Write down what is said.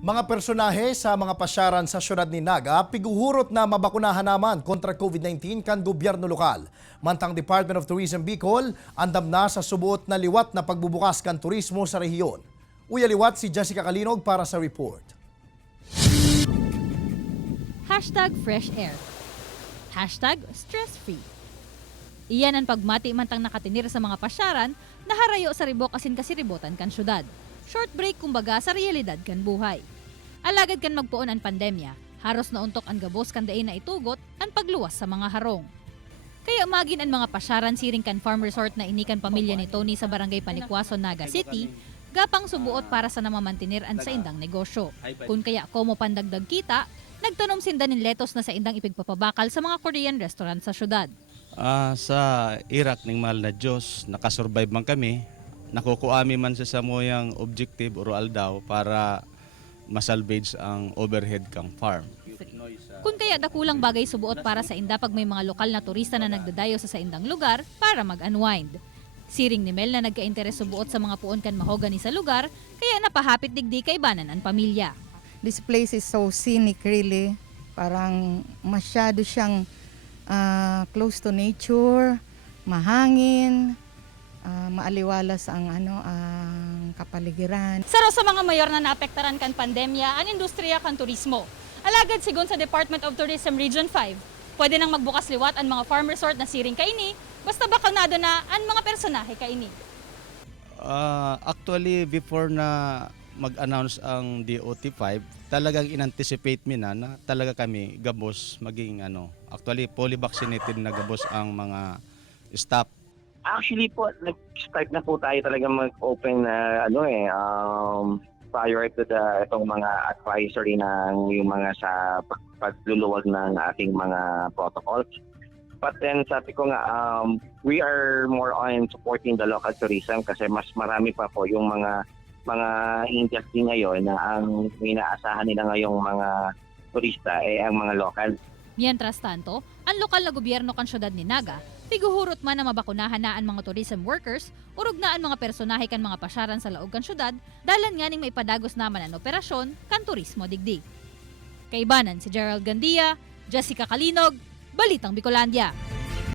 Mga personahe sa mga pasyaran sa syudad ni Naga piguhurot na mabakunahan naman kontra COVID-19 kan gobyerno lokal. Mantang Department of Tourism Bicol andam na sa subuot na liwat na pagbubukas kan turismo sa rehiyon. Uyaliwat si Jessica Calinog para sa report. #FreshAir. #StressFree. Iyan ang pagmati mantang nakatinir sa mga pasyaran na harayo sa ribok asin kasiribotan kan syudad. Short break kumbaga sa realidad kan buhay. Alagad kan magpuon ang pandemya, haros na untok ang gabos kan dain na itugot ang pagluwas sa mga harong. Kaya magin ang mga pasyaran siring kan farm resort na inikan pamilya ni Tony sa barangay Panikwason, Naga City, gapang subuot para sa namamantinir ang sa indang negosyo. Kung kaya komo pandagdag kita, nagtanom sinda ng letos na sa indang ipigpapabakal sa mga Korean restaurant sa syudad. Sa Iraq ning mahal na Diyos, nakasurvive man kami. Nakukuami man sa moyang objective o aldaw para masalvage ang overhead kang farm. Kung kaya dakulang bagay subuot para sa inda pag may mga lokal na turista na nagdadayo sa indang lugar para mag-unwind. Siring ni Mel na nagka-interes subuot sa mga puon kan mahogany sa lugar, kaya napahapit digdi kay banan ang pamilya. This place is so scenic really. Parang masyado siyang close to nature, mahangin, maaliwalas ang ang kapaligiran. Saro sa mga mayor na naapektaran kan pandemya, ang industriya kan turismo. Alagad sigon sa Department of Tourism Region 5, pwede nang magbukas liwat ang mga farm resort na siring kaini, basta bakanado na ang mga personahe kaini. Actually, before na mag-announce ang DOT5, talagang in-anticipate mi na talaga kami gabos maging actually fully vaccinated na gabos ang mga staff. Actually po, nag-start na po tayo talaga mag-open na prior to itong mga advisory ng yung mga sa pagluluwag ng ating mga protocols. But then sabi ko nga, we are more on supporting the local tourism kasi mas marami pa po yung mga industry ngayon na ang inaasahan nila ngayong mga turista ang mga local. Mientras tanto, ang lokal na gobyerno kan syudad ni Naga, piguhurot man na mabakunahan na ang mga tourism workers, urog na ang mga personahe kan mga pasyaran sa laog kan syudad, dalan nga ning maipadagos naman ang operasyon kan turismo digdi. Kaibanan si Gerald Gandia, Jessica Calinog, Balitang Bicolandia.